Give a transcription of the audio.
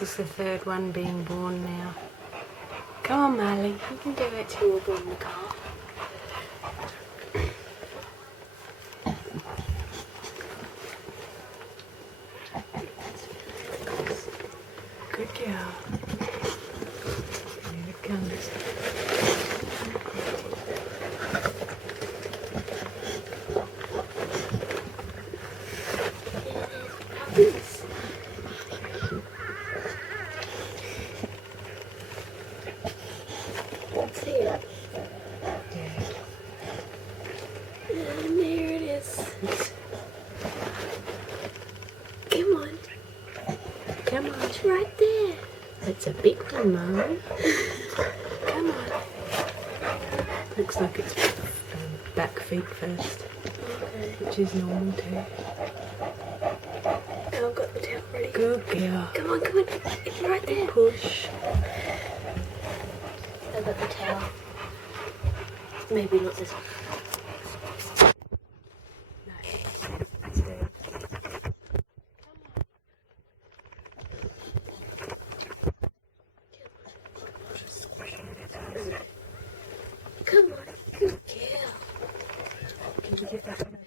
This is the third one being born now. Come on, Marley, you can do it. Two were born in the car. Good girl. Here it comes. Puppies. Let's see it. And there it is. Come on. Come on. It's right there. It's a big one, Marley. Come on. Looks like it's back feet first, Okay. which is normal too. Now I've got the tail ready. Good girl. Come on, come on. It's right there. Push. I've got the tail. Maybe not this one. No. That's good. Come on. Good girl. Can you get that one?